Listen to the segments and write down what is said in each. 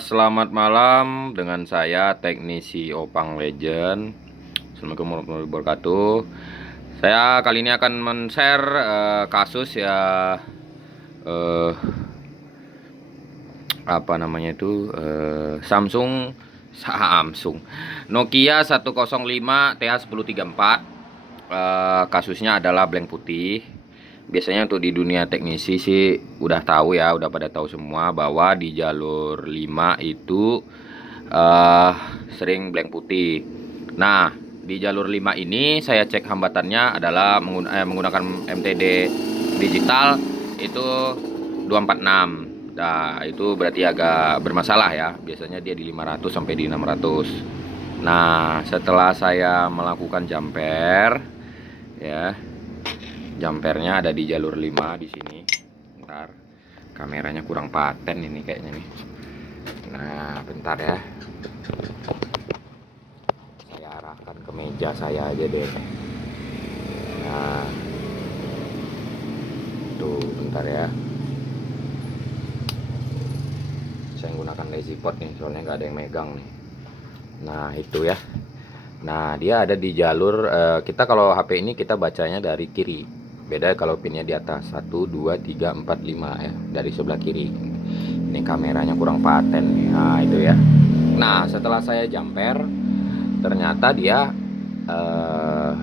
Selamat malam dengan saya teknisi Opang Legend. Assalamualaikum warahmatullahi wabarakatuh. Saya kali ini akan men-share kasus ya, eh, apa namanya itu, Samsung Nokia 105 TH1034. Kasusnya adalah blank putih. Biasanya untuk di dunia teknisi sih udah tahu ya, udah pada tahu semua bahwa di jalur 5 itu eh sering blank putih. Nah, di jalur 5 ini saya cek hambatannya adalah menggunakan MTD digital itu 246. Nah, itu berarti agak bermasalah ya. Biasanya dia di 500 sampai di 600. Nah, setelah saya melakukan jumper ya, jumpernya ada di jalur 5 di sini. Bentar. Kameranya kurang paten ini kayaknya nih. Nah, bentar ya. Saya arahkan ke meja saya aja deh. Nah, tuh bentar ya. Saya menggunakan lazy pot nih, soalnya nggak ada yang megang nih. Nah, itu ya. Nah, dia ada di jalur kita kalau HP ini kita bacanya dari kiri. Beda kalau pinnya di atas. 1 2 3 4 5 ya, dari sebelah kiri. Ini kameranya kurang paten nih. Nah, itu ya. Nah, setelah saya jumper, ternyata dia eh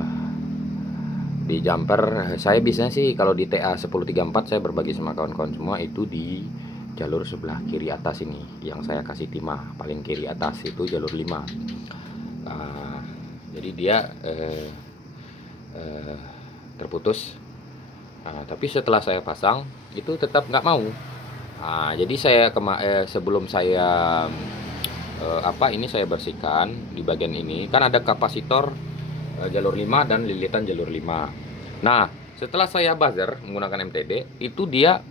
di jumper saya biasanya sih kalau di TA 1034 saya berbagi sama kawan-kawan semua itu di jalur sebelah kiri atas ini yang saya kasih timah paling kiri atas itu jalur 5. Jadi dia eh, terputus. Tapi setelah saya pasang itu tetap nggak mau. Jadi saya sebelum saya ini saya bersihkan di bagian ini kan ada kapasitor jalur 5 dan lilitan jalur 5. Nah, setelah saya buzzer menggunakan MTD itu dia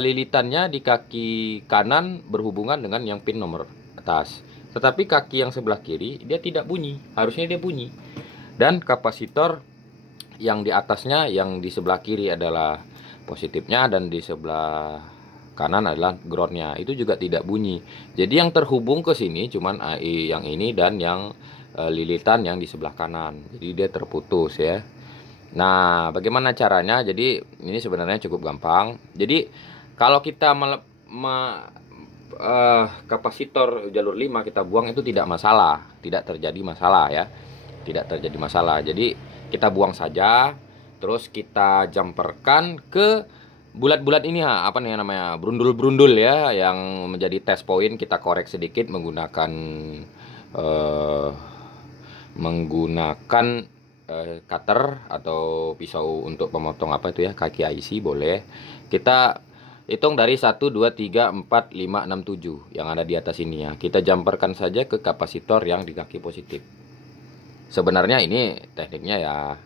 lilitannya di kaki kanan berhubungan dengan yang pin nomor atas. Tetapi kaki yang sebelah kiri dia tidak bunyi, harusnya dia bunyi. Dan kapasitor yang di atasnya yang di sebelah kiri adalah positifnya dan di sebelah kanan adalah groundnya, itu juga tidak bunyi. Jadi yang terhubung ke sini cuman AI yang ini dan yang lilitan yang di sebelah kanan. Jadi dia terputus ya. Nah, bagaimana caranya? Jadi ini sebenarnya cukup gampang. Jadi kalau kita kapasitor jalur 5 kita buang itu tidak masalah, tidak terjadi masalah ya. Tidak terjadi masalah. Jadi kita buang saja, terus kita jumperkan ke bulat-bulat ini apa nih namanya? Brundul-brundul ya yang menjadi test point, kita korek sedikit menggunakan eh, menggunakan cutter atau pisau untuk pemotong apa itu ya, kaki IC boleh. Kita hitung dari 1 2 3 4 5 6 7 yang ada di atas ini ya. Kita jumperkan saja ke kapasitor yang di kaki positif. Sebenarnya ini tekniknya ya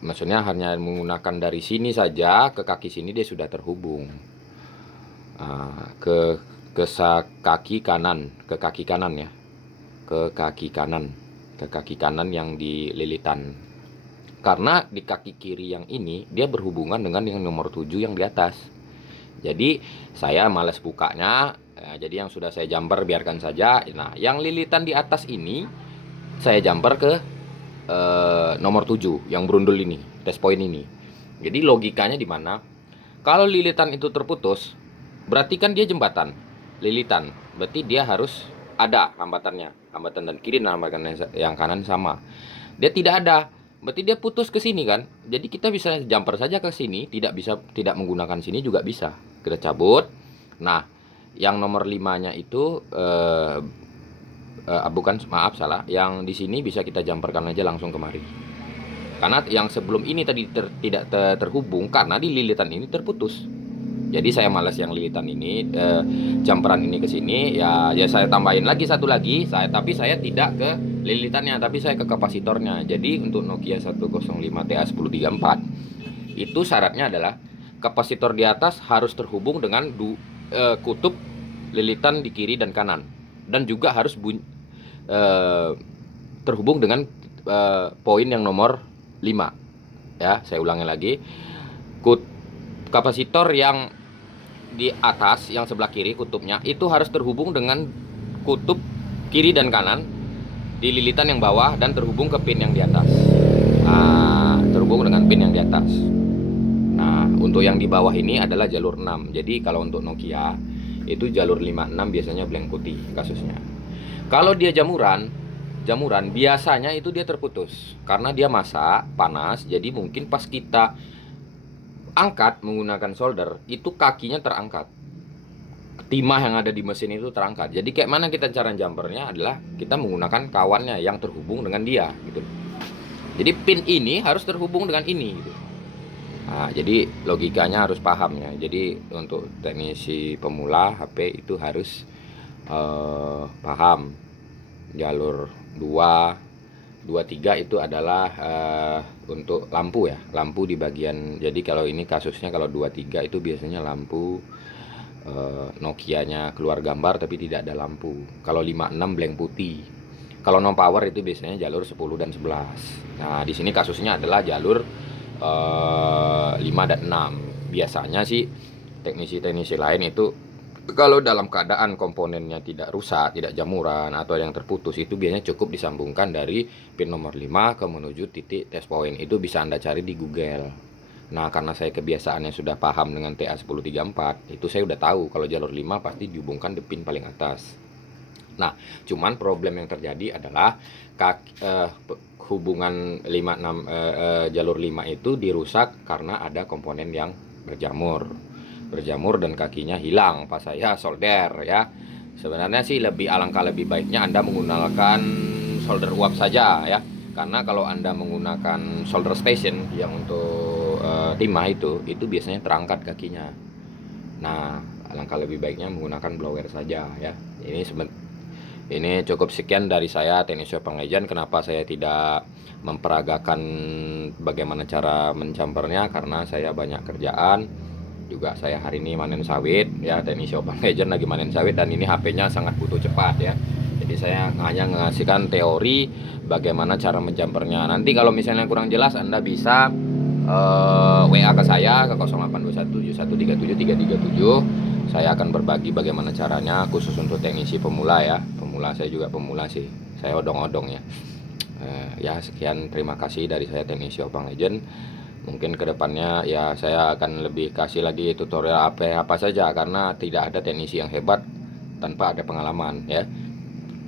maksudnya hanya menggunakan dari sini saja ke kaki sini dia sudah terhubung. Ke kaki kanan, ke kaki kanan ya. Ke kaki kanan yang di lilitan. Karena di kaki kiri yang ini dia berhubungan dengan yang nomor 7 yang di atas. Jadi saya males bukanya, jadi yang sudah saya jumper biarkan saja. Nah, yang lilitan di atas ini saya jumper ke nomor 7 yang brundul ini, test point ini. Jadi logikanya di mana? Kalau lilitan itu terputus, berarti kan dia jembatan, lilitan. Berarti dia harus ada hambatannya, hambatan dan kiri dan hambatan yang kanan sama. Dia tidak ada, berarti dia putus ke sini kan. Jadi kita bisa jumper saja ke sini, tidak menggunakan sini juga bisa. Kita cabut. Nah, yang nomor 5-nya itu bukan, maaf salah. Yang di sini bisa kita jumperkan aja langsung kemari. Karena yang sebelum ini tadi tidak terhubung karena di lilitan ini terputus. Jadi saya malas yang lilitan ini, jumperan ini ke sini ya saya tambahin lagi satu lagi, tapi saya tidak ke lilitannya tapi saya ke kapasitornya. Jadi untuk Nokia 105 TH1034 itu syaratnya adalah kapasitor di atas harus terhubung dengan kutub lilitan di kiri dan kanan dan juga harus terhubung dengan poin yang nomor 5 ya. Saya ulangi lagi, kapasitor yang di atas yang sebelah kiri kutubnya itu harus terhubung dengan kutub kiri dan kanan di lilitan yang bawah dan terhubung ke pin yang di atas. Nah, terhubung dengan pin yang di atas. Nah, untuk yang di bawah ini adalah jalur 6. Jadi kalau untuk Nokia itu jalur 56 biasanya blank putih kasusnya. Kalau dia jamuran biasanya itu dia terputus karena dia masak panas. Jadi mungkin pas kita angkat menggunakan solder itu kakinya terangkat. Timah yang ada di mesin itu terangkat. Jadi kayak mana kita cara jumpernya adalah kita menggunakan kawannya yang terhubung dengan dia gitu. Jadi pin ini harus terhubung dengan ini gitu. Nah, jadi logikanya harus paham ya. Jadi untuk teknisi pemula HP itu harus paham jalur 2, 3 itu adalah untuk lampu ya. Lampu di bagian. Jadi kalau ini kasusnya kalau 2, 3 itu biasanya lampu Nokianya keluar gambar tapi tidak ada lampu. Kalau 56 blank putih. Kalau non power itu biasanya jalur 10 dan 11. Nah, di sini kasusnya adalah jalur 5 dan 6. Biasanya sih teknisi-teknisi lain itu kalau dalam keadaan komponennya tidak rusak, tidak jamuran atau yang terputus itu biasanya cukup disambungkan dari pin nomor 5 ke menuju titik test point. Itu bisa Anda cari di Google. Nah, karena saya kebiasaannya sudah paham dengan TA1034, itu saya udah tahu kalau jalur 5 pasti dihubungkan di pin paling atas. Nah, cuman problem yang terjadi adalah hubungan 56 jalur 5 itu dirusak karena ada komponen yang berjamur dan kakinya hilang pas saya solder ya. Sebenarnya sih alangkah lebih baiknya Anda menggunakan solder uap saja ya. Karena kalau Anda menggunakan solder station yang untuk timah itu biasanya terangkat kakinya. Nah, alangkah lebih baiknya menggunakan blower saja ya. Ini cukup sekian dari saya teknisi pengajian. Kenapa saya tidak memperagakan bagaimana cara mencampernya, karena saya banyak kerjaan. Juga saya hari ini manen sawit ya, teknisi pengajian lagi manen sawit dan ini HP-nya sangat butuh cepat ya. Jadi saya hanya mengasihkan teori bagaimana cara menjumpernya. Nanti kalau misalnya kurang jelas Anda bisa WA ke saya ke 082171373337. Saya akan berbagi bagaimana caranya khusus untuk teknisi pemula ya. Pemula, saya juga pemula sih. Saya odong-odong ya. Ya sekian, terima kasih dari saya teknisi Opang Legend. Mungkin kedepannya ya saya akan lebih kasih lagi tutorial apa saja karena tidak ada teknisi yang hebat tanpa ada pengalaman ya.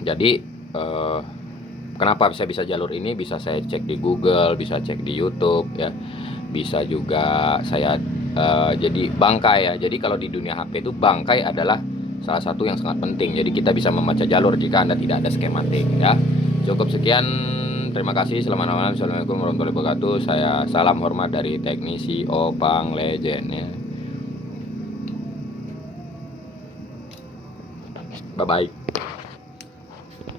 Jadi kenapa saya bisa jalur ini, bisa saya cek di Google, bisa cek di YouTube ya, bisa juga saya jadi bangkai ya. Jadi kalau di dunia HP itu bangkai adalah salah satu yang sangat penting. Jadi kita bisa membaca jalur jika Anda tidak ada skematik ya. Cukup sekian, terima kasih, selamat malam, assalamualaikum warahmatullahi wabarakatuh. Saya salam hormat dari teknisi Opang Legend ya. Bye bye.